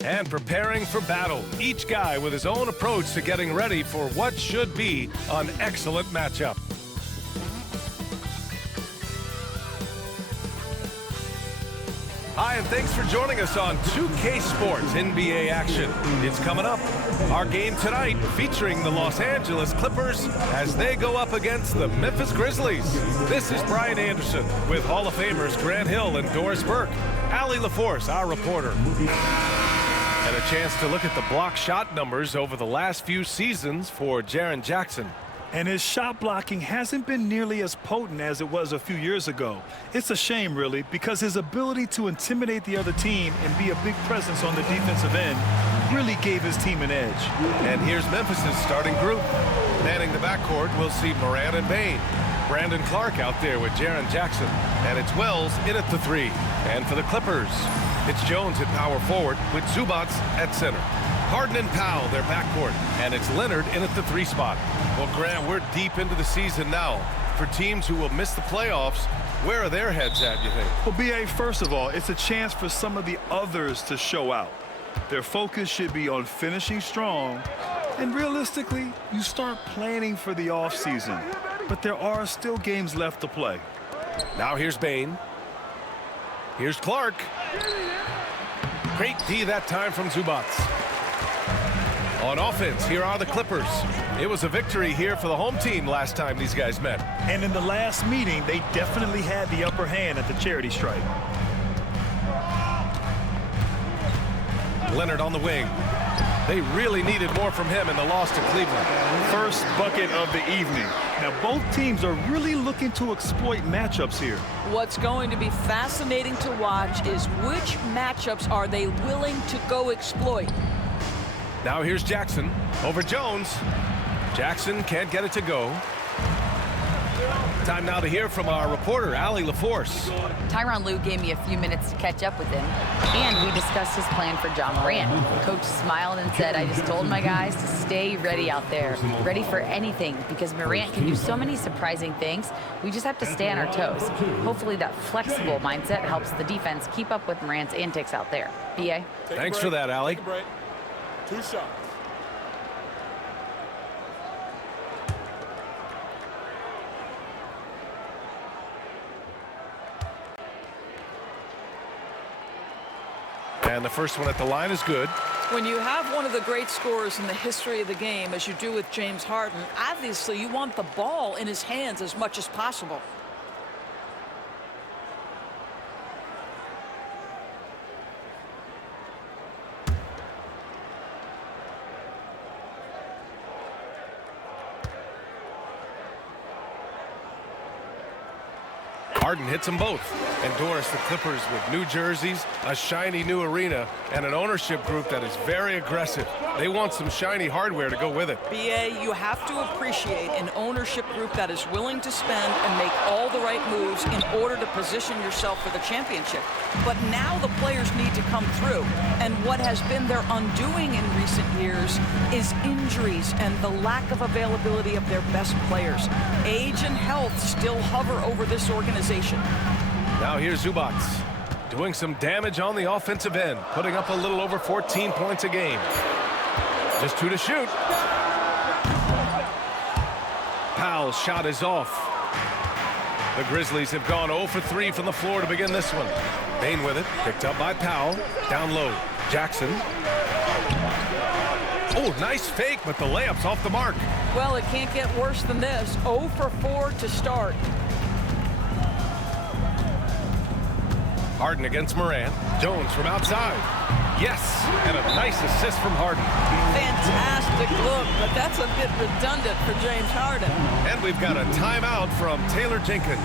And preparing for battle, each guy with his own approach to getting ready for what should be an excellent matchup. Hi, and thanks for joining us on 2K Sports NBA action. It's coming up. Our game tonight featuring the Los Angeles Clippers as they go up against the Memphis Grizzlies. This is Brian Anderson with Hall of Famers Grant Hill and Doris Burke. Allie LaForce, our reporter. And a chance to look at the block shot numbers over the last few seasons for Jaren Jackson. And his shot blocking hasn't been nearly as potent as it was a few years ago. It's a shame, really, because his ability to intimidate the other team and be a big presence on the defensive end really gave his team an edge. And here's Memphis's starting group. Manning the backcourt, we'll see Morant and Bane. Brandon Clark out there with Jaren Jackson. And it's Wells in at the 3. And for the Clippers, it's Jones at power forward with Zubac at center. Harden and Powell, their backcourt. And it's Leonard in at the 3 spot. Well, Grant, we're deep into the season now. For teams who will miss the playoffs, where are their heads at, you think? Well, B.A., first of all, it's a chance for some of the others to show out. Their focus should be on finishing strong. And realistically, you start planning for the offseason. But there are still games left to play. Now here's Bane. Here's Clark. Great D that time from Zubac. On offense, here are the Clippers. It was a victory here for the home team last time these guys met. And in the last meeting, they definitely had the upper hand at the charity stripe. Leonard on the wing. They really needed more from him in the loss to Cleveland. First bucket of the evening. Now, both teams are really looking to exploit matchups here. What's going to be fascinating to watch is which matchups are they willing to go exploit. Now here's Jackson over Jones. Jackson can't get it to go. Time now to hear from our reporter, Allie LaForce. Tyronn Lue gave me a few minutes to catch up with him, and we discussed his plan for John Morant. The coach smiled and said, I just told my guys to stay ready out there, ready for anything, because Morant can do so many surprising things. We just have to stay on our toes. Hopefully that flexible mindset helps the defense keep up with Morant's antics out there. B.A.? Thanks for that, Allie. 2 shots. And the first one at the line is good. When you have one of the great scorers in the history of the game, as you do with James Harden, obviously you want the ball in his hands as much as possible. Harden hits them both. And Doris, the Clippers with new jerseys, a shiny new arena, and an ownership group that is very aggressive. They want some shiny hardware to go with it. B.A., you have to appreciate an ownership group that is willing to spend and make all the right moves in order to position yourself for the championship. But now the players need to come through. And what has been their undoing in recent years is injuries and the lack of availability of their best players. Age and health still hover over this organization. Now here's Zubac doing some damage on the offensive end, putting up a little over 14 points a game. Just 2 to shoot. Powell's shot is off. The Grizzlies have gone 0 for 3 from the floor to begin this one. Bane with it, picked up by Powell. Down low, Jackson. Oh, nice fake, but the layup's off the mark. Well, it can't get worse than this. 0 for 4 to start. Harden against Morant. Jones from outside. Yes, and a nice assist from Harden. Fantastic look, but that's a bit redundant for James Harden. And we've got a timeout from Taylor Jenkins.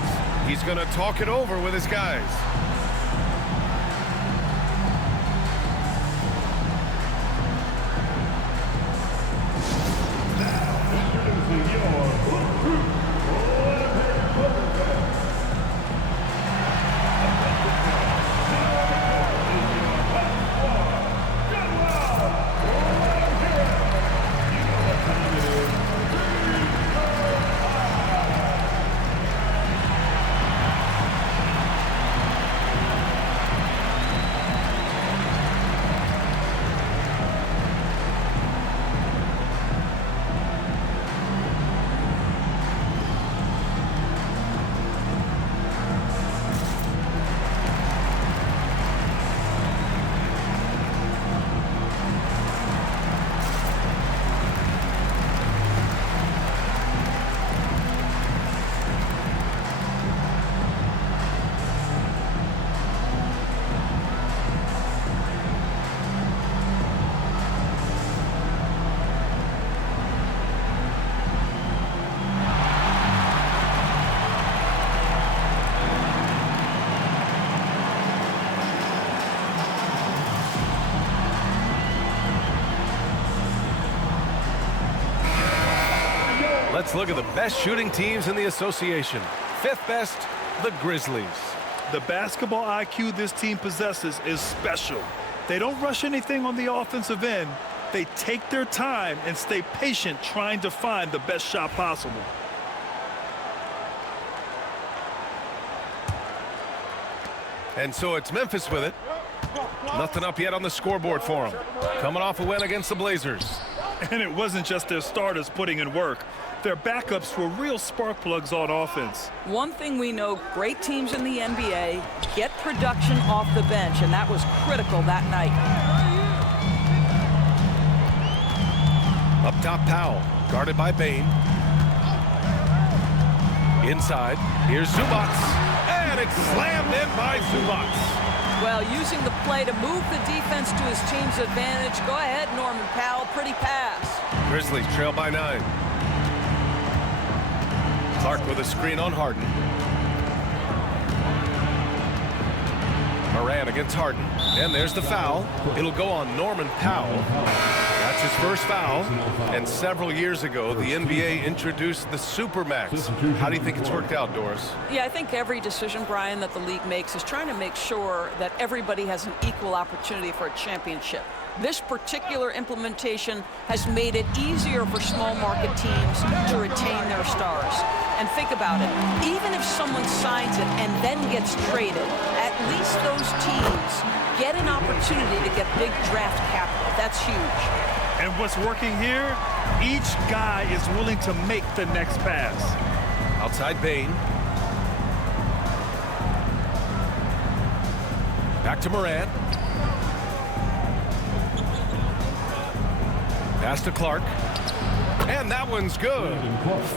He's going to talk it over with his guys. Let's look at the best shooting teams in the association. Fifth best, the Grizzlies. The basketball IQ this team possesses is special. They don't rush anything on the offensive end. They take their time and stay patient trying to find the best shot possible. And so it's Memphis with it. Nothing up yet on the scoreboard for them. Coming off a win against the Blazers. And it wasn't just their starters putting in work. Their backups were real spark plugs on offense. One thing we know, great teams in the NBA get production off the bench, and that was critical that night. Up top, Powell, guarded by Bain. Inside, here's Zubac, and it's slammed in by Zubac. Well, using the play to move the defense to his team's advantage. Go ahead, Norman Powell, pretty pass. Grizzlies trail by 9. Clark with a screen on Harden. Morant against Harden, and there's the foul. It'll go on Norman Powell. That's his first foul, and several years ago, the NBA introduced the Supermax. How do you think it's worked out, Doris? Yeah, I think every decision, Brian, that the league makes is trying to make sure that everybody has an equal opportunity for a championship. This particular implementation has made it easier for small market teams to retain their stars. And think about it, even if someone signs it and then gets traded, at least those teams get an opportunity to get big draft capital. That's huge. And what's working here, each guy is willing to make the next pass. Outside Bain. Back to Morant. Pass to Clark. And that one's good.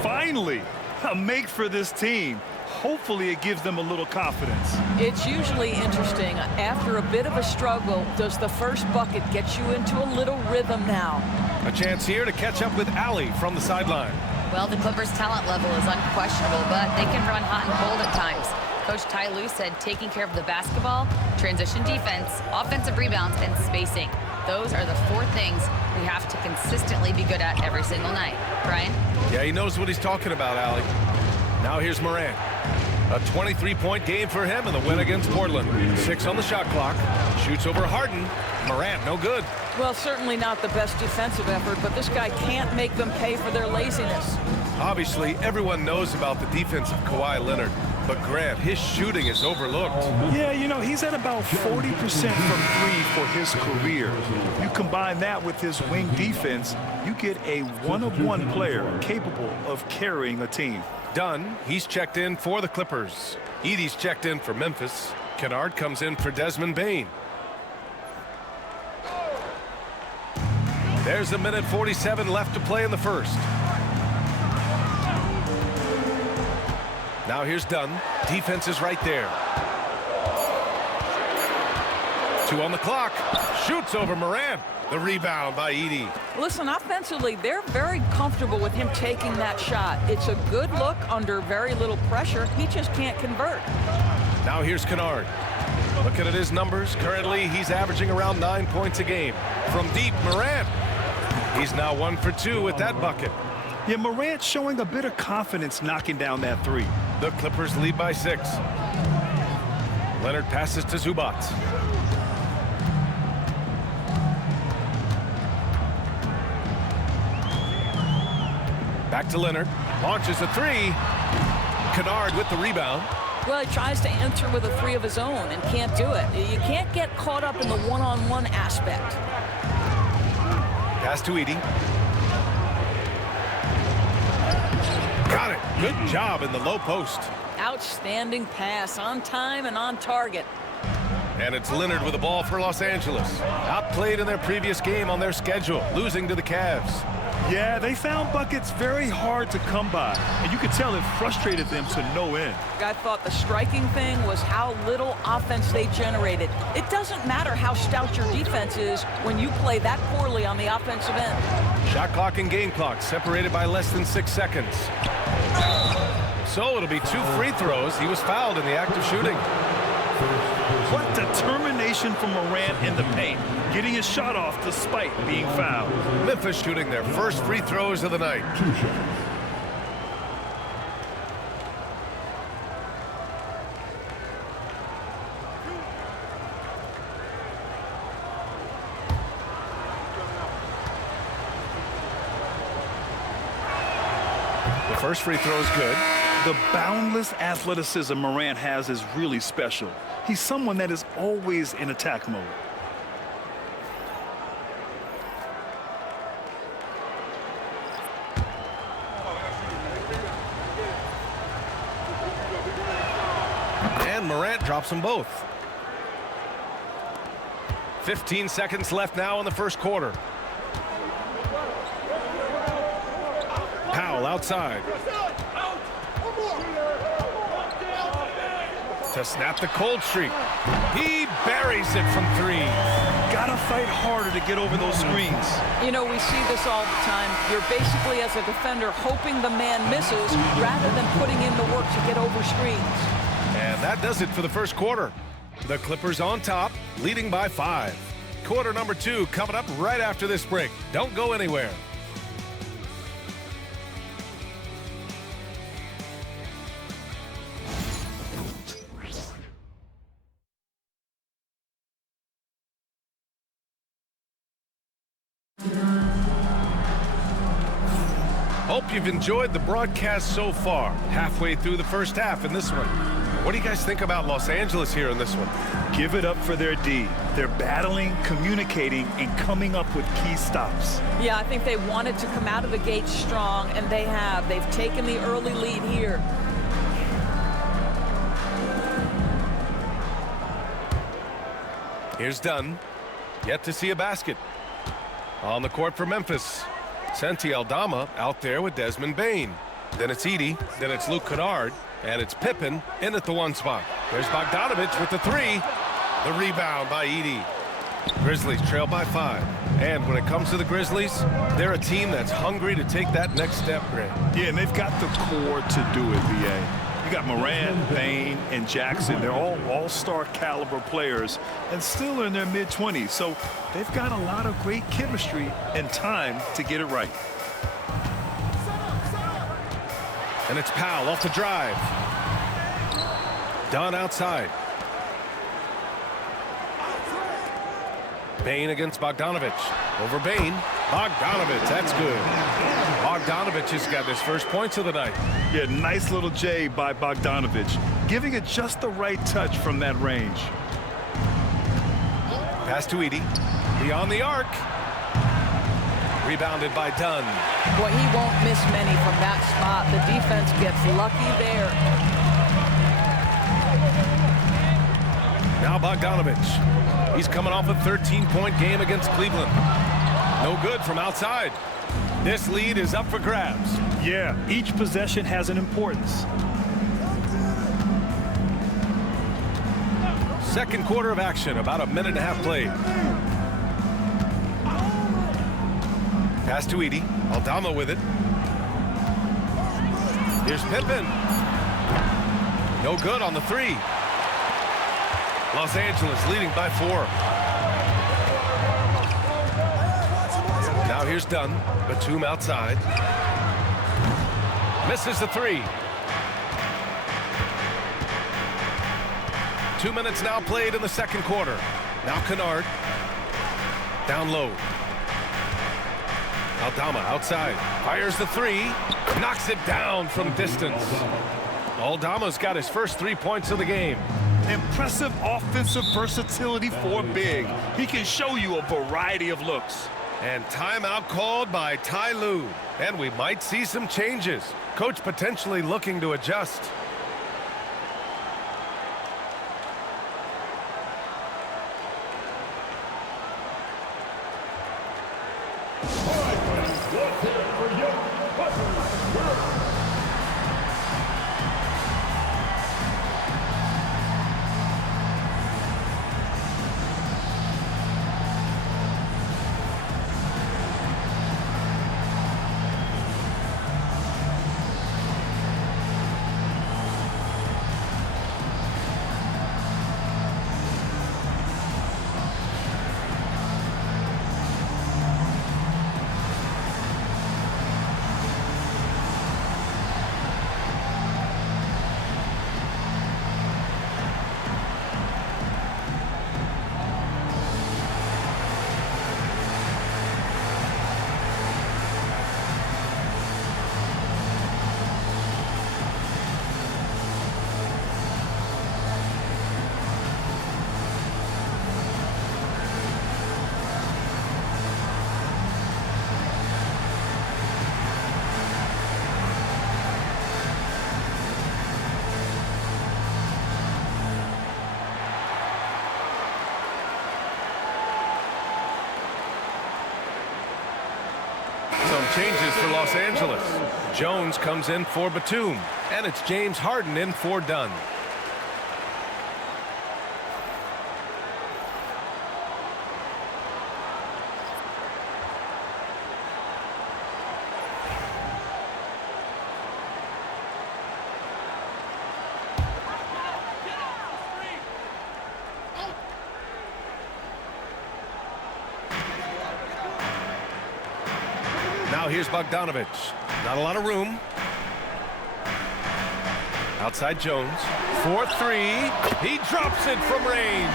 Finally, a make for this team. Hopefully it gives them a little confidence. It's usually interesting. After a bit of a struggle, does the first bucket get you into a little rhythm now? A chance here to catch up with Allie from the sideline. Well, the Clippers' talent level is unquestionable, but they can run hot and cold at times. Coach Ty Lue said taking care of the basketball, transition defense, offensive rebounds, and spacing. Those are the 4 things we have to consistently be good at every single night. Brian? Yeah, he knows what he's talking about, Allie. Now here's Morant. A 23-point game for him in the win against Portland. 6 on the shot clock. Shoots over Harden. Morant, no good. Well, certainly not the best defensive effort, but this guy can't make them pay for their laziness. Obviously, everyone knows about the defense of Kawhi Leonard, but Grant, his shooting is overlooked. Yeah, you know, he's at about 40% from 3 for his career. You combine that with his wing defense, you get a one-of-one player capable of carrying a team. Dunn, he's checked in for the Clippers. Edey's checked in for Memphis. Kennard comes in for Desmond Bain. There's a minute 47 left to play in the first. Now here's Dunn. Defense is right there. 2 on the clock. Shoots over Morant. The rebound by Edey. Listen, offensively, they're very comfortable with him taking that shot. It's a good look under very little pressure. He just can't convert. Now here's Kennard. Looking at his numbers, currently he's averaging around 9 points a game. From deep, Morant. He's now 1 for 2 with that bucket. Yeah, Morant showing a bit of confidence knocking down that 3. The Clippers lead by 6. Leonard passes to Zubac. Back to Leonard. Launches a 3. Kennard with the rebound. Well, he tries to enter with a 3 of his own and can't do it. You can't get caught up in the one-on-one aspect. Pass to Edey. Got it. Good job in the low post. Outstanding pass, on time and on target. And it's Leonard with the ball for Los Angeles. Outplayed in their previous game on their schedule, losing to the Cavs. Yeah, they found buckets very hard to come by, and you could tell it frustrated them to no end. I thought the striking thing was how little offense they generated. It doesn't matter how stout your defense is when you play that poorly on the offensive end. Shot clock and game clock separated by less than 6 seconds. So it'll be 2 free throws. He was fouled in the act of shooting. What determination from Morant in the paint, getting his shot off despite being fouled. Memphis shooting their first free throws of the night. First free throw is good. The boundless athleticism Morant has is really special. He's someone that is always in attack mode. And Morant drops them both. 15 seconds left now in the first quarter. Powell outside. To snap the cold streak. He buries it from three. Gotta fight harder to get over those screens. You know, we see this all the time. You're basically, as a defender, hoping the man misses rather than putting in the work to get over screens. And that does it for the first quarter. The Clippers on top, leading by 5. Quarter number 2 coming up right after this break. Don't go anywhere. Hope you've enjoyed the broadcast so far. Halfway through the first half in this one. What do you guys think about Los Angeles here in this one? Give it up for their D. They're battling, communicating, and coming up with key stops. Yeah, I think they wanted to come out of the gate strong, and they have. They've taken the early lead here. Here's Dunn. Yet to see a basket. On the court for Memphis. Santi Aldama out there with Desmond Bane. Then it's Edey. Then it's Luke Kennard. And it's Pippen in at the 1 spot. There's Bogdanovich with the 3. The rebound by Edey. Grizzlies trail by 5. And when it comes to the Grizzlies, they're a team that's hungry to take that next step, Grant. Yeah, and they've got the core to do it, B.A. You got Morant, Bane, and Jackson. They're all all-star caliber players and still in their mid-20s. So they've got a lot of great chemistry and time to get it right. And it's Powell off the drive. Dunn outside. Bane against Bogdanovich. Over Bane. Bogdanovich, that's good. Bogdanovich has got his first points of the night. Yeah, nice little J by Bogdanovich, giving it just the right touch from that range. Pass to Edey. Beyond the arc. Rebounded by Dunn. Boy, he won't miss many from that spot. The defense gets lucky there. Now Bogdanovich. He's coming off a 13-point game against Cleveland. No good from outside. This lead is up for grabs. Yeah, each possession has an importance. Second quarter of action, about a minute and a half played. Pass to Edey. Aldama with it. Here's Pippen. No good on the 3. Los Angeles leading by 4. Now here's Dunn. Batum outside. Misses the 3. 2 minutes now played in the second quarter. Now Kennard. Down low. Aldama outside. Fires the 3. Knocks it down from distance. Aldama's got his first 3 points of the game. Impressive offensive versatility for big. He can show you a variety of looks. And timeout called by Ty Lue. And we might see some changes. Coach potentially looking to adjust. Some changes for Los Angeles. Jones comes in for Batum, and it's James Harden in for Dunn. Now here's Bogdanovich. Not a lot of room. Outside Jones. 4-3. He drops it from range.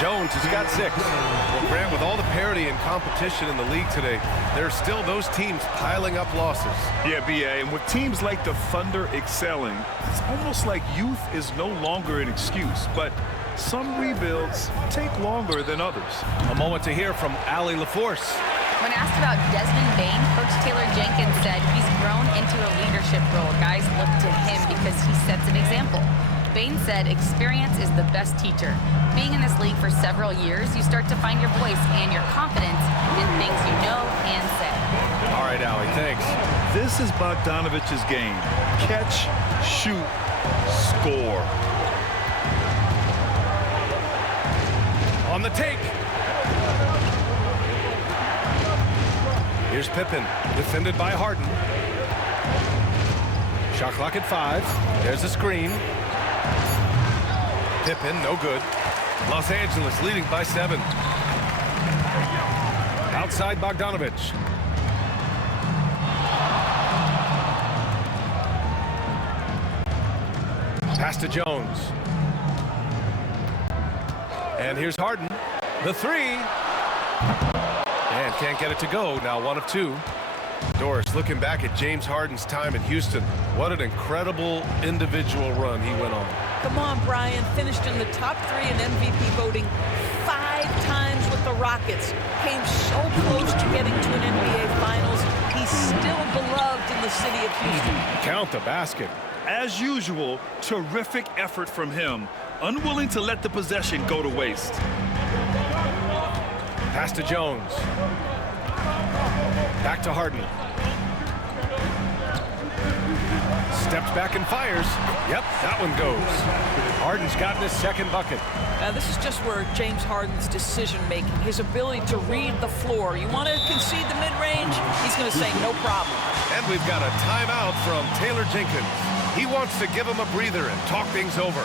Jones has got 6. Well, Grant, with all the parity and competition in the league today, there are still those teams piling up losses. Yeah, B.A., and with teams like the Thunder excelling, it's almost like youth is no longer an excuse, but some rebuilds take longer than others. A moment to hear from Allie LaForce. When asked about Desmond Bane, Coach Taylor Jenkins said he's grown into a leadership role. Guys look to him because he sets an example. Bane said experience is the best teacher. Being in this league for several years, you start to find your voice and your confidence in things you know and say. All right, Allie, thanks. This is Bogdanovich's game. Catch, shoot, score. On the take. Here's Pippen, defended by Harden. Shot clock at 5. There's a screen. Pippen, no good. Los Angeles leading by 7. Outside Bogdanovich. Pass to Jones. And here's Harden. The 3. And can't get it to go. Now 1 of 2. Doris looking back at James Harden's time in Houston. What an incredible individual run he went on. Come on, Brian. Finished in the top 3 in MVP voting 5 times with the Rockets. Came so close to getting to an NBA Finals. He's still beloved in the city of Houston. Count the basket. As usual, terrific effort from him. Unwilling to let the possession go to waste. Pass to Jones. Back to Harden. Steps back and fires. Yep, that one goes. Harden's gotten his 2nd bucket. This is just where James Harden's decision-making, his ability to read the floor. You want to concede the mid-range? He's going to say no problem. And we've got a timeout from Taylor Jenkins. He wants to give him a breather and talk things over.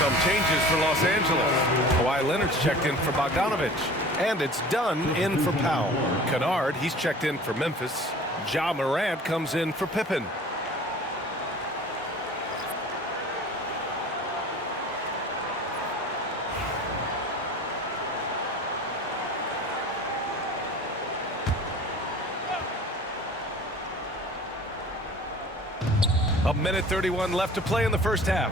Some changes for Los Angeles. Kawhi Leonard's checked in for Bogdanovich. And it's Dunn in for Powell. Kennard, he's checked in for Memphis. Ja Morant comes in for Pippen. A minute 31 left to play in the first half.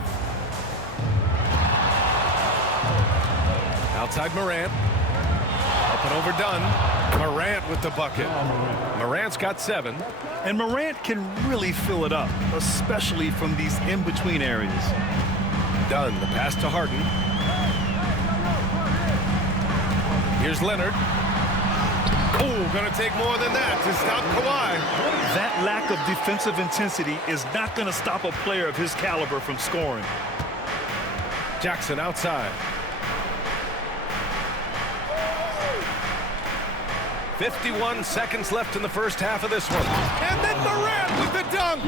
Outside Morant. Up and over Dunn. Morant with the bucket. Morant's got 7. And Morant can really fill it up, especially from these in-between areas. Dunn, the pass to Harden. Here's Leonard. Oh, gonna take more than that to stop Kawhi. That lack of defensive intensity is not going to stop a player of his caliber from scoring. Jackson outside. 51 seconds left in the first half of this one. And then Morant with the dunk.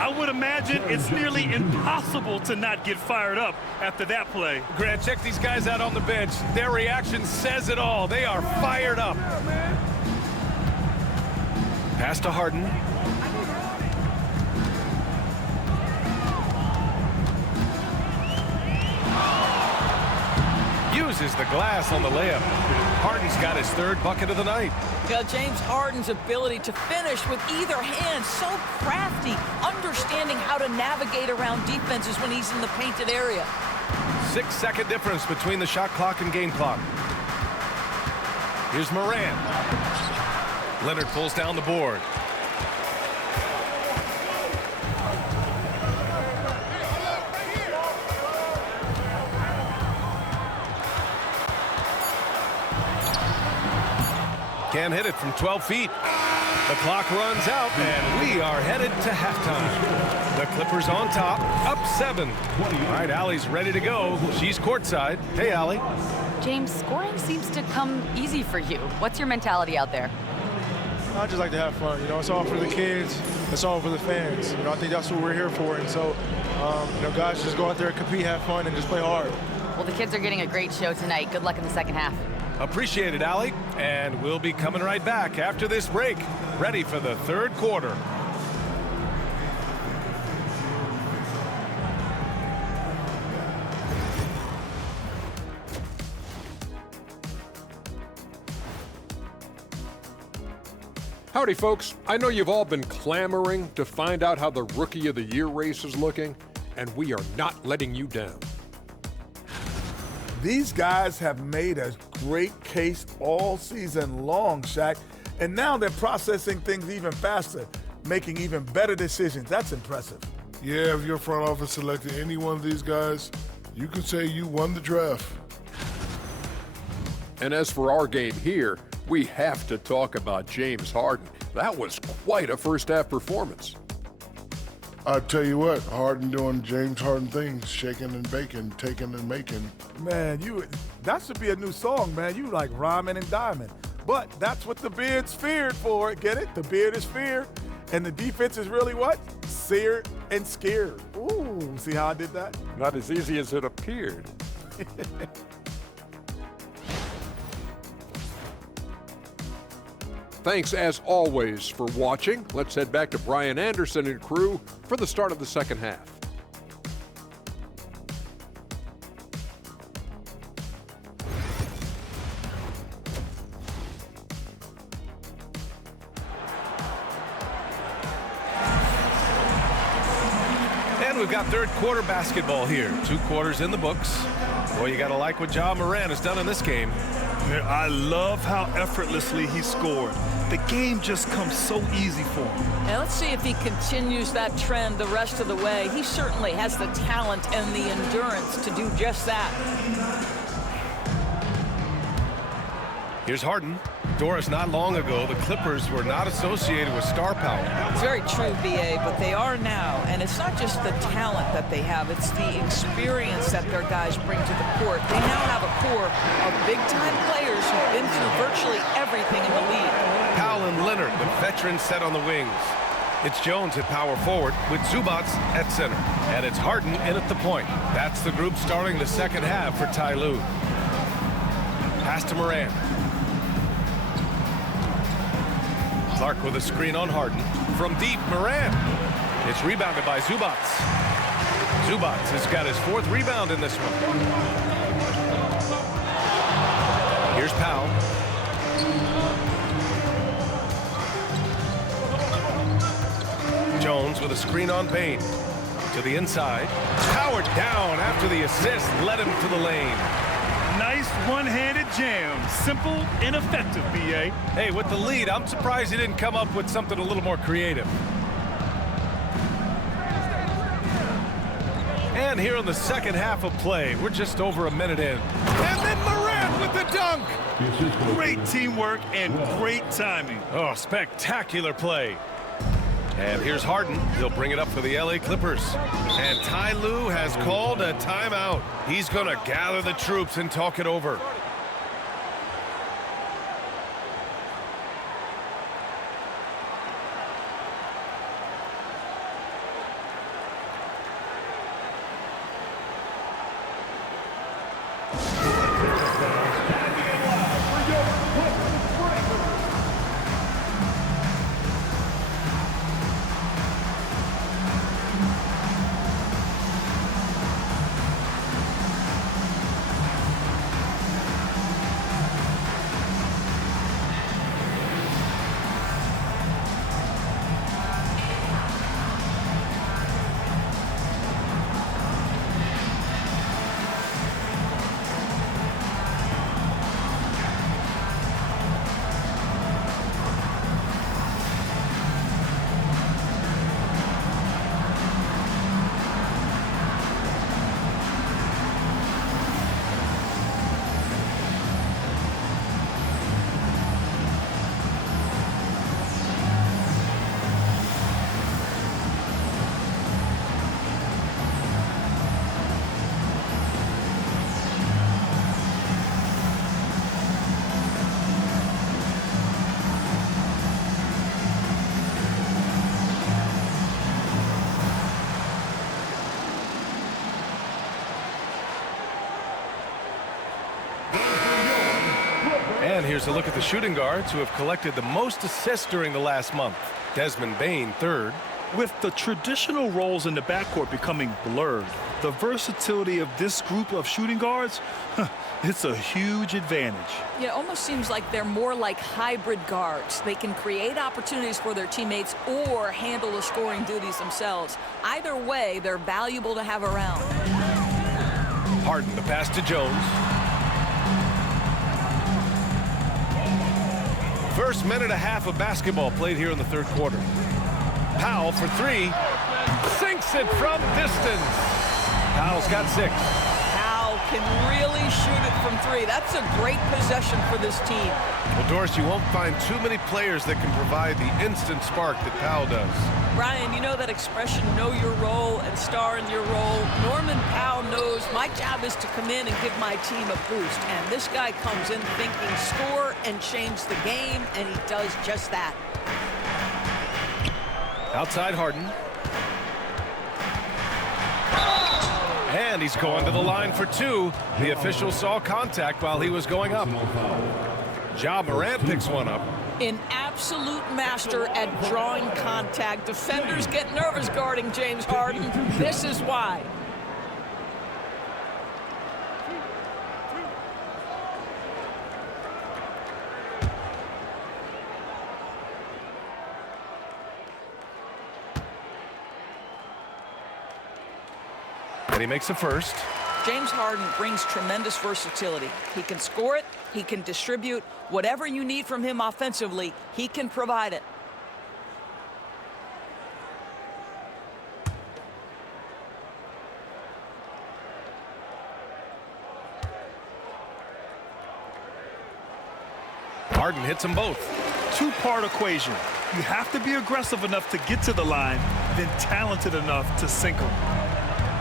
I would imagine it's nearly impossible to not get fired up after that play. Grant, check these guys out on the bench. Their reaction says it all. They are fired up. Pass to Harden. Uses the glass on the layup. Harden's got his third bucket of the night. Yeah, James Harden's ability to finish with either hand, so crafty, understanding how to navigate around defenses when he's in the painted area. 6-second difference between the shot clock and game clock. Here's Morant. Leonard pulls down the board. Can't hit it from 12 feet. The clock runs out, and we are headed to halftime. The Clippers on top, up 7. All right, Allie's ready to go. She's courtside. Hey, Allie. James, scoring seems to come easy for you. What's your mentality out there? I just like to have fun. You know, it's all for the kids. It's all for the fans. You know, I think that's what we're here for. And so, you know, guys, just go out there, compete, have fun, and just play hard. Well, the kids are getting a great show tonight. Good luck in the second half. Appreciate it, Allie. And we'll be coming right back after this break, ready for the third quarter. Howdy, folks. I know you've all been clamoring to find out how the Rookie of the Year race is looking, and we are not letting you down. These guys have made a great case all season long, Shaq, and now they're processing things even faster, making even better decisions. That's impressive. Yeah, if your front office selected any one of these guys, you can say you won the draft. And as for our game here, we have to talk about James Harden. That was quite a first-half performance. I tell you what, Harden doing James Harden things, shaking and baking, taking and making. Man, that should be a new song, man. You like rhyming and diming. But that's what the beard's feared for. Get it? The beard is feared. And the defense is really what? Seared and scared. Ooh, see how I did that? Not as easy as it appeared. Thanks, as always, for watching. Let's head back to Brian Anderson and crew for the start of the second half. And we've got third quarter basketball here. 2 quarters in the books. Boy, you got to like what Ja Morant has done in this game. I love how effortlessly he scored. The game just comes so easy for him. And let's see if he continues that trend the rest of the way. He certainly has the talent and the endurance to do just that. Here's Harden. Doris, not long ago, the Clippers were not associated with star power. It's very true, B.A., but they are now. And it's not just the talent that they have. It's the experience that their guys bring to the court. They now have a core of big-time players who've been through virtually everything in the league. Powell and Leonard, the veterans set on the wings. It's Jones at power forward with Zubats at center. And it's Harden in at the point. That's the group starting the second half for Ty Lue. Pass to Morant. Clark with a screen on Harden. From deep, Morant. It's rebounded by Zubats. Zubats has got his 4th rebound in this one. Here's Powell. Jones with a screen on Payne. To the inside. Powered down after the assist. Led him to the lane. Nice one-handed jam. Simple and effective, B.A. Hey, with the lead, I'm surprised he didn't come up with something a little more creative. And here in the second half of play, we're just over a minute in. And then Morant with the dunk. Great teamwork and great timing. Oh, spectacular play. And here's Harden. He'll bring it up for the LA Clippers. And Ty Lue has called a timeout. He's going to gather the troops and talk it over. And here's a look at the shooting guards who have collected the most assists during the last month. Desmond Bane, third. With the traditional roles in the backcourt becoming blurred, the versatility of this group of shooting guards, it's a huge advantage. Yeah, it almost seems like they're more like hybrid guards. They can create opportunities for their teammates or handle the scoring duties themselves. Either way, they're valuable to have around. Harden, the pass to Jones. First minute and a half of basketball played here in the third quarter. Powell for three. Sinks it from distance. Powell's got 6. Powell can really shoot it from three. That's a great possession for this team. Well, Doris, you won't find too many players that can provide the instant spark that Powell does. Brian, you know that expression, know your role and star in your role? Norman Powell knows my job is to come in and give my team a boost. And this guy comes in thinking score and change the game, and he does just that. Outside Harden. And he's going to the line for 2. The official saw contact while he was going up. Ja Morant picks one up. An absolute master at drawing contact. Defenders get nervous guarding James Harden. This is why. And he makes a first. James Harden brings tremendous versatility. He can score it, he can distribute. Whatever you need from him offensively, he can provide it. Harden hits them both. Two-part equation. You have to be aggressive enough to get to the line, then talented enough to sink them.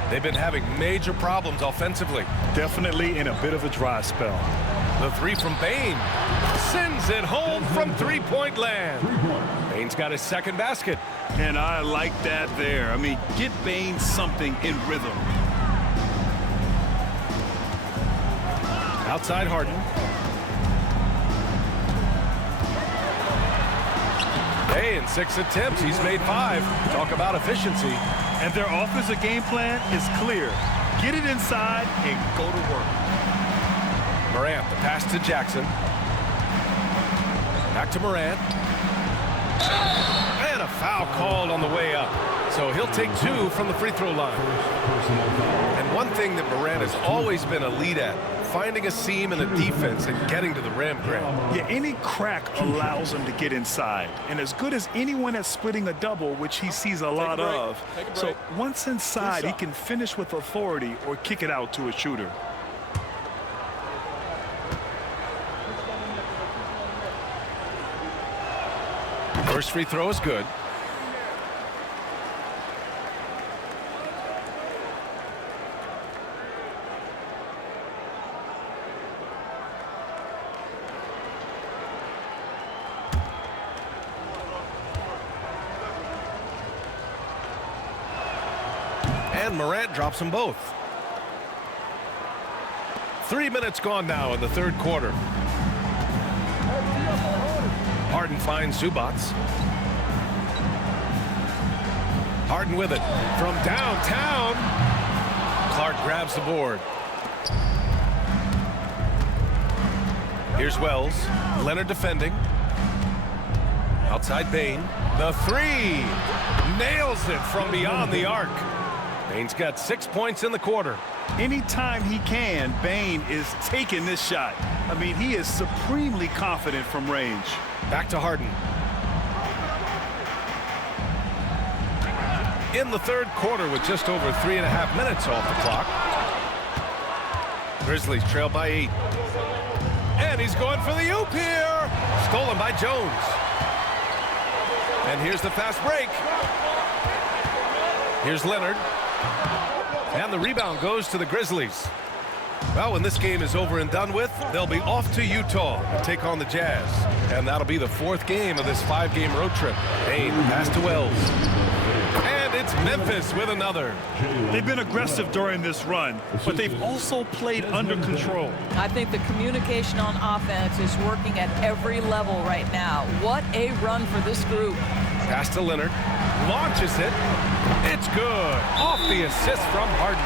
They've been having major problems offensively. Definitely in a bit of a dry spell. The three from Bane. Sends it home from three-point land. Bane's got his second basket. And I like that there. I mean, get Bane something in rhythm. Outside Harden. Hey, in 6 attempts, he's made 5. Talk about efficiency. And their offensive game plan is clear. Get it inside and go to work. Morant, the pass to Jackson. Back to Morant. And a foul called on the way up. So he'll take 2 from the free throw line. And one thing that Morant has always been a lead at, finding a seam in the defense and getting to the rim, Grant. Yeah, any crack allows him to get inside. And as good as anyone at splitting a double, which he sees a lot of. So once inside, he can finish with authority or kick it out to a shooter. First free throw is good. And Morant drops them both. 3 minutes gone now in the third quarter. Harden finds Zubac. Harden with it from downtown. Clark grabs the board. Here's Wells. Leonard defending. Outside Bane. The three. Nails it from beyond the arc. Bane's got 6 points in the quarter. Anytime he can, Bane is taking this shot. I mean, he is supremely confident from range. Back to Harden. In the third quarter with just over 3.5 minutes off the clock. Grizzlies trail by 8. And he's going for the oop here. Stolen by Jones. And here's the fast break. Here's Leonard. And the rebound goes to the Grizzlies. Well, when this game is over and done with, they'll be off to Utah to take on the Jazz. And that'll be the 4th game of this 5-game road trip. Bane pass to Wells. And it's Memphis with another. They've been aggressive during this run, but they've also played under control. I think the communication on offense is working at every level right now. What a run for this group. Pass to Leonard. Launches it. It's good. Off the assist from Harden.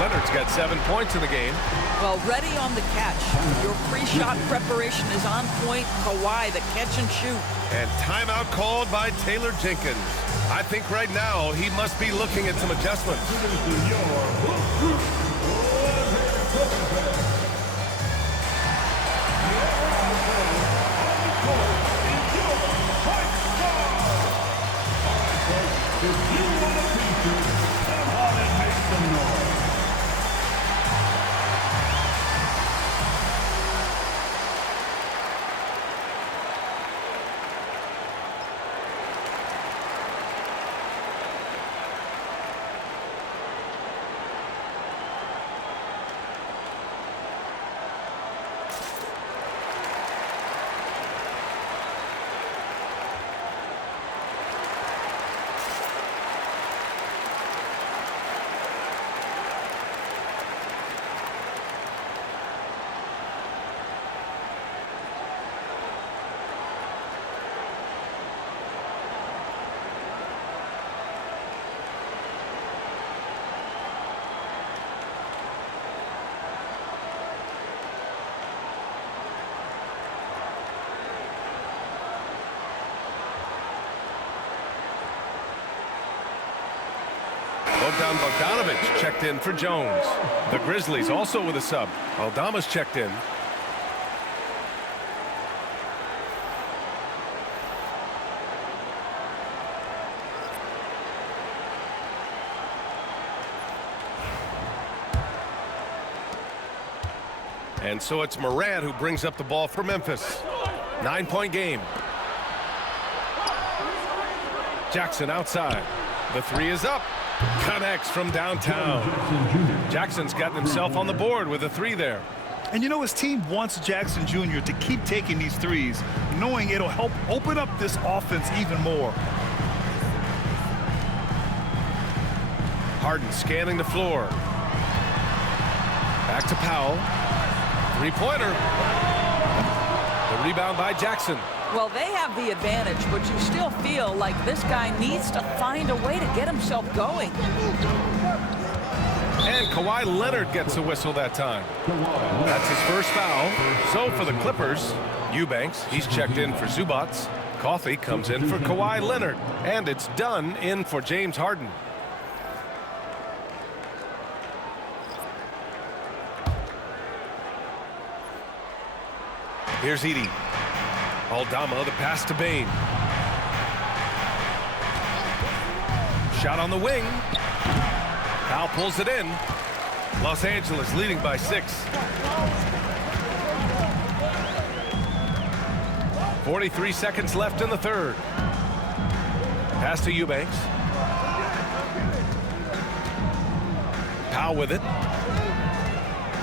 Leonard's got 7 points in the game. Well, ready on the catch. Your pre-shot preparation is on point. Kawhi, the catch and shoot. And timeout called by Taylor Jenkins. I think right now he must be looking at some adjustments. Bogdanovic checked in for Jones. The Grizzlies also with a sub. Aldama's checked in. And so it's Morant who brings up the ball for Memphis. 9-point game. Jackson outside. The three is up. Connects from downtown. Jackson's gotten himself on the board with a three there. And you know, his team wants Jackson Jr. to keep taking these threes, knowing it'll help open up this offense even more. Harden scanning the floor. Back to Powell. Three-pointer. The rebound by Jackson. Well, they have the advantage, but you still feel like this guy needs to find a way to get himself going. And Kawhi Leonard gets a whistle that time. That's his first foul. So for the Clippers, Eubanks, he's checked in for Zubac. Coffey comes in for Kawhi Leonard. And it's done in for James Harden. Here's Edie. Aldama, the pass to Bain. Shot on the wing. Powell pulls it in. Los Angeles leading by 6. 43 seconds left in the third. Pass to Eubanks. Powell with it.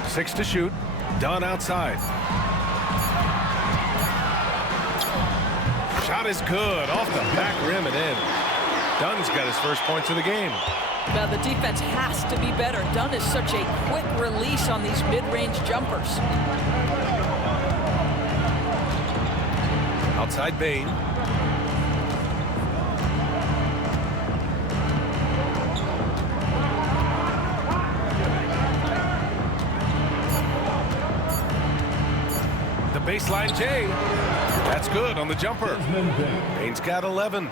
6 to shoot. Dunn outside. Shot is good. Off the back rim and in. Dunn's got his first points of the game. Now the defense has to be better. Dunn is such a quick release on these mid-range jumpers. Outside Bain. The baseline J. That's good on the jumper. Bain's got 11.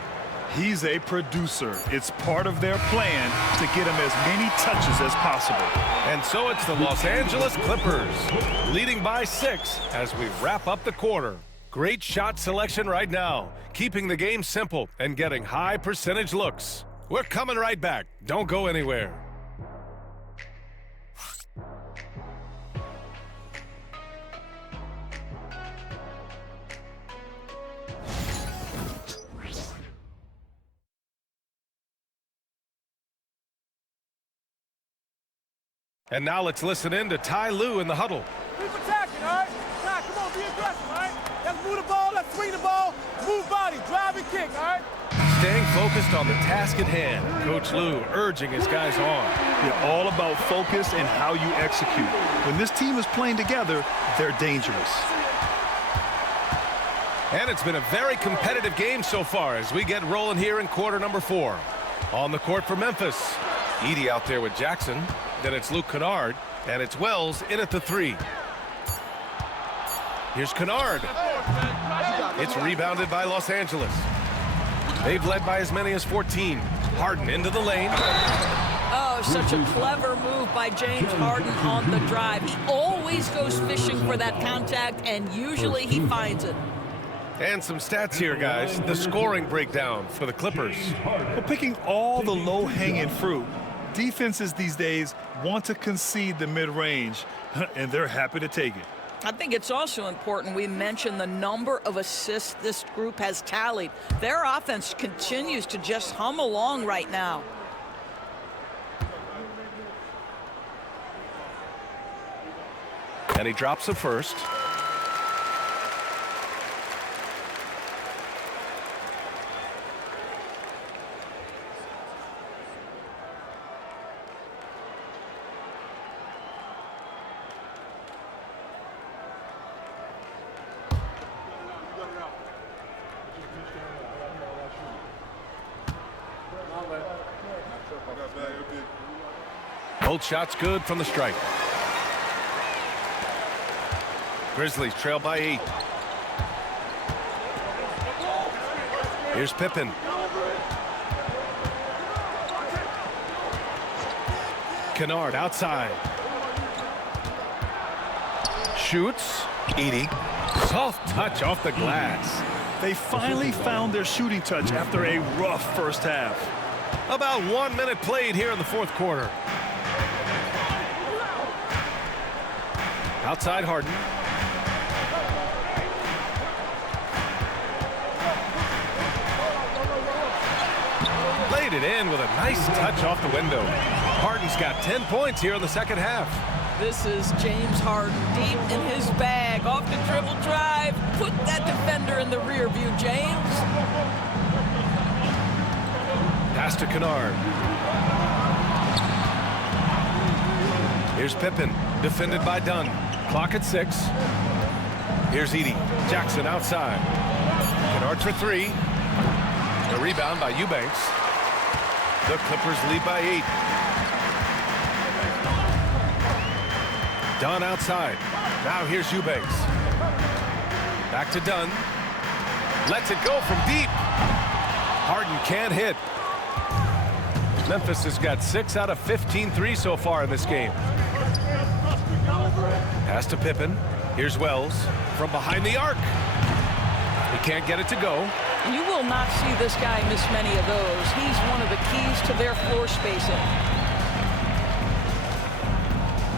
He's a producer. It's part of their plan to get him as many touches as possible. And so it's the Los Angeles Clippers leading by 6 as we wrap up the quarter. Great shot selection right now, keeping the game simple and getting high percentage looks. We're coming right back. Don't go anywhere. And now let's listen in to Ty Lue in the huddle. Keep attacking, all right? Ty, come on, be aggressive, all right? Let's move the ball, let's swing the ball, move body, drive and kick, all right? Staying focused on the task at hand. Coach Lue urging his guys on. You're all about focus and how you execute. When this team is playing together, they're dangerous. And it's been a very competitive game so far as we get rolling here in quarter number 4. On the court for Memphis. Edie out there with Jackson. Then it's Luke Kennard, and it's Wells in at the 3. Here's Kennard. It's rebounded by Los Angeles. They've led by as many as 14. Harden into the lane. Oh, such a clever move by James Harden on the drive. He always goes fishing for that contact, and usually he finds it. And some stats here, guys. The scoring breakdown for the Clippers. Well, picking all the low-hanging fruit, defenses these days want to concede the mid-range, and they're happy to take it. I think it's also important we mention the number of assists this group has tallied. Their offense continues to just hum along right now. And he drops the first. Both shots good from the stripe. Grizzlies trail by 8. Here's Pippen. Kennard outside. Shoots. Edie. Soft touch off the glass. They finally found their shooting touch after a rough first half. About 1 minute played here in the fourth quarter. Outside Harden. Laid it in with a nice touch off the window. Harden's got 10 points here in the second half. This is James Harden deep in his bag. Off the dribble drive. Put that defender in the rear view, James. Pass to Kennard. Here's Pippen, defended by Dunn. Clock at 6. Here's Edie. Jackson outside. Kennard for 3. The rebound by Eubanks. The Clippers lead by 8. Dunn outside. Now here's Eubanks. Back to Dunn. Lets it go from deep. Harden can't hit. Memphis has got 6 out of 15 threes so far in this game. Pass to Pippen. Here's Wells from behind the arc. He can't get it to go. You will not see this guy miss many of those. He's one of the keys to their floor spacing.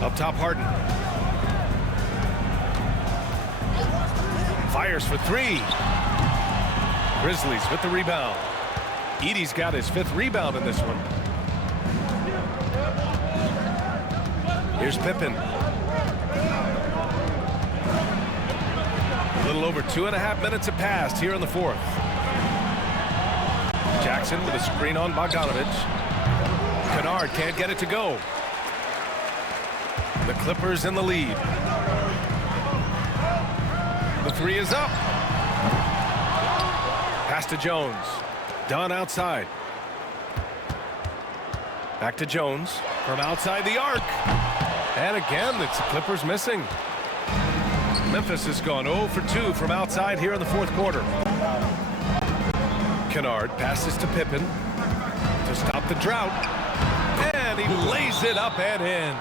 Up top, Harden. Fires for three. Grizzlies with the rebound. Edey's got his 5th rebound in this one. Here's Pippen. A little over 2.5 minutes have passed here in the 4th. Jackson with a screen on Bogdanovich. Kennard can't get it to go. The Clippers in the lead. The 3 is up. Pass to Jones. Dunn outside. Back to Jones from outside the arc. And again, it's the Clippers missing. Memphis has gone 0 for 2 from outside here in the 4th quarter. Kennard passes to Pippen to stop the drought. And he lays it up and in.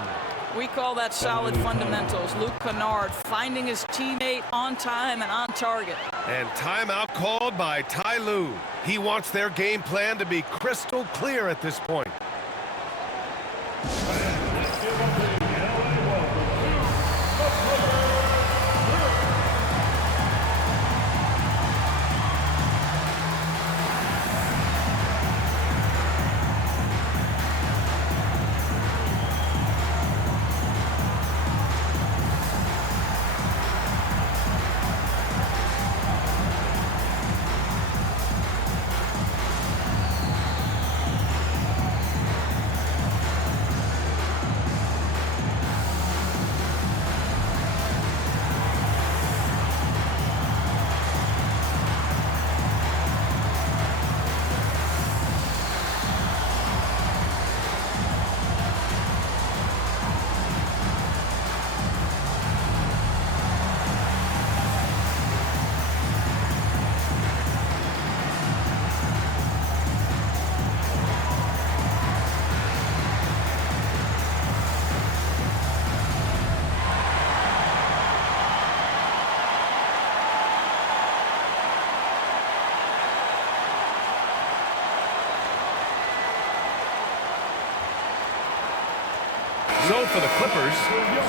We call that solid fundamentals. Luke Kennard finding his teammate on time and on target. And timeout called by Ty Lue. He wants their game plan to be crystal clear at this point. So for the Clippers,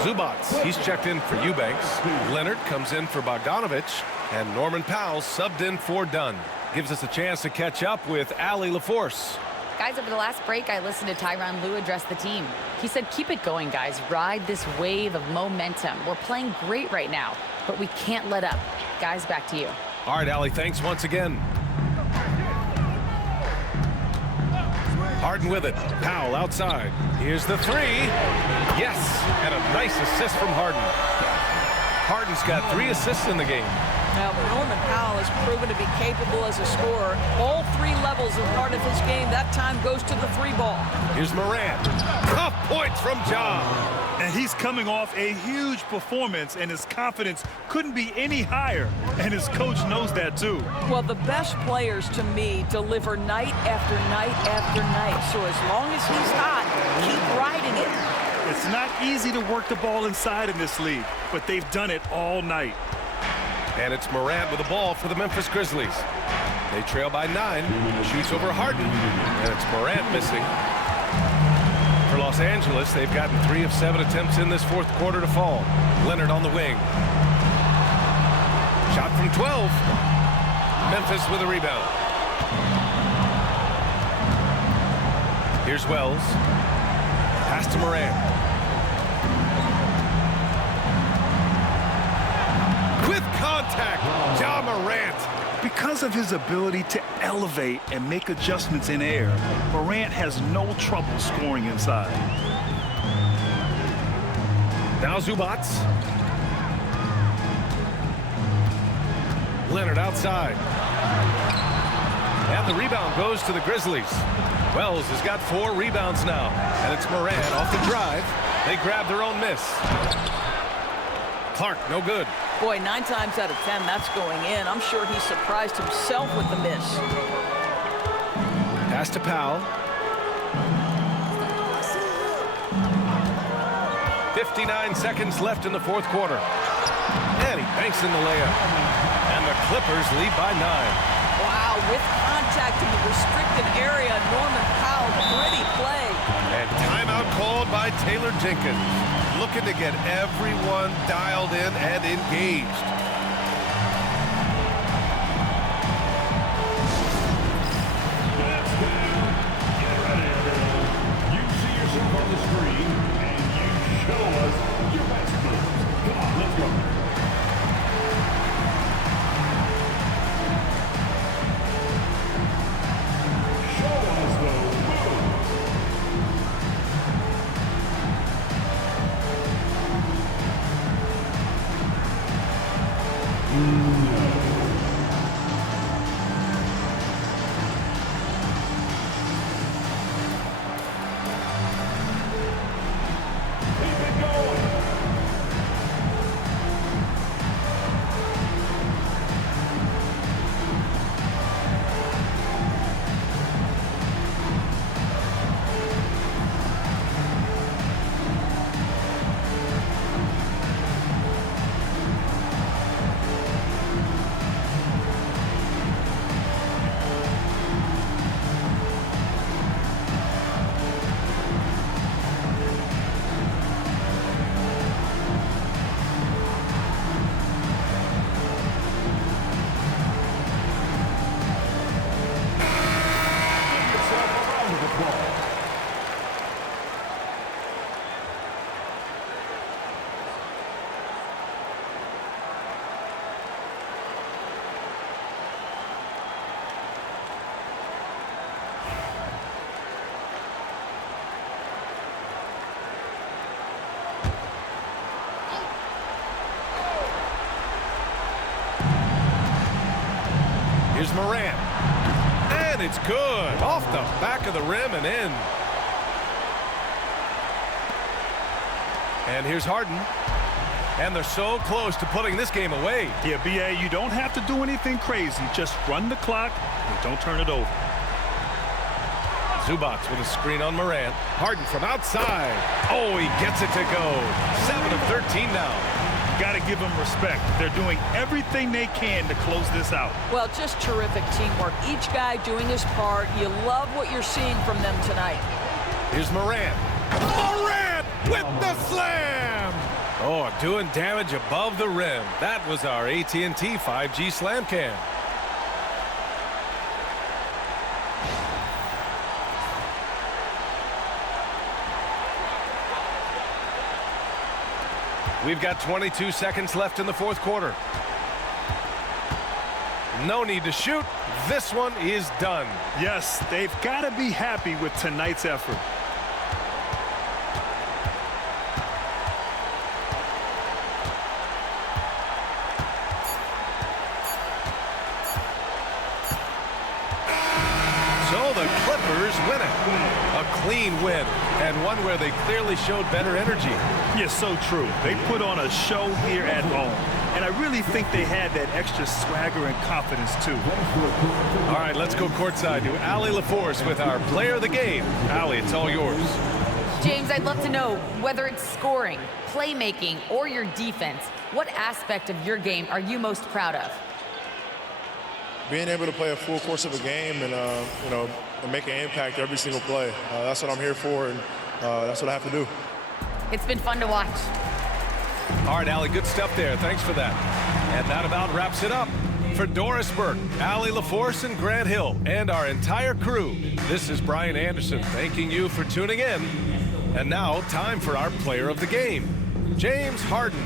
Zubats, he's checked in for Eubanks. Leonard comes in for Bogdanovich. And Norman Powell subbed in for Dunn. Gives us a chance to catch up with Allie LaForce. Guys, over the last break, I listened to Tyronn Lue address the team. He said, keep it going, guys. Ride this wave of momentum. We're playing great right now, but we can't let up. Guys, back to you. All right, Allie, thanks once again. Harden with it. Powell outside. Here's the 3. Yes, and a nice assist from Harden. Harden's got 3 assists in the game. Now, Norman Powell has proven to be capable as a scorer. All 3 levels are part of his game. That time goes to the 3 ball. Here's Morant. Tough points from Ja. And he's coming off a huge performance, and his confidence couldn't be any higher. And his coach knows that, too. Well, the best players, to me, deliver night after night after night. So as long as he's hot, keep riding it. It's not easy to work the ball inside in this league, but they've done it all night. And it's Morant with the ball for the Memphis Grizzlies. They trail by 9. Shoots over Harden. And it's Morant missing. For Los Angeles, they've gotten 3 of 7 attempts in this 4th quarter to fall. Leonard on the wing. Shot from 12. Memphis with a rebound. Here's Wells. Pass to Morant. With contact, Ja Morant. Because of his ability to elevate and make adjustments in air, Morant has no trouble scoring inside. Now Zubats. Leonard outside. And the rebound goes to the Grizzlies. Wells has got 4 rebounds now. And it's Morant off the drive. They grab their own miss. Clark, no good. Boy, 9 times out of 10, that's going in. I'm sure he surprised himself with the miss. Pass to Powell. 59 seconds left in the 4th quarter. And he banks in the layup. And the Clippers lead by 9. Wow, with contact in the restricted area, Norman Powell, pretty play. And timeout called by Taylor Jenkins. Looking to get everyone dialed in and engaged. Get ready, everyone. You see yourself on the screen, and you show us your best moves. Come on, let's go. Show us those moves. Keep it going. Give yourself a round of applause. Here's Morant. And it's good. Off the back of the rim and in. And here's Harden. And they're so close to putting this game away. Yeah, B.A., you don't have to do anything crazy. Just run the clock and don't turn it over. Zubac with a screen on Morant. Harden from outside. Oh, he gets it to go. 7 of 13 now. Got to give them respect. They're doing everything they can to close this out. Well, just terrific teamwork. Each guy doing his part. You love what you're seeing from them tonight. Here's Morant. Morant with the slam! Oh, doing damage above the rim. That was our AT&T 5G slam cam. We've got 22 seconds left in the fourth quarter. No need to shoot. This one is done. Yes, they've got to be happy with tonight's effort. So the Clippers win it. A clean win, and one where they clearly showed better energy. Yes, so true. They put on a show here at home, and I really think they had that extra swagger and confidence, too. All right, let's go courtside to Allie LaForce with our player of the game. Allie, it's all yours. James, I'd love to know whether it's scoring, playmaking, or your defense. What aspect of your game are you most proud of? Being able to play a full course of a game and, and make an impact every single play. That's what I'm here for, and that's what I have to do. It's been fun to watch. All right, Allie, good stuff there. Thanks for that. And that about wraps it up. For Doris Burke, Allie LaForce, and Grant Hill, and our entire crew, this is Brian Anderson thanking you for tuning in. And now, time for our player of the game, James Harden.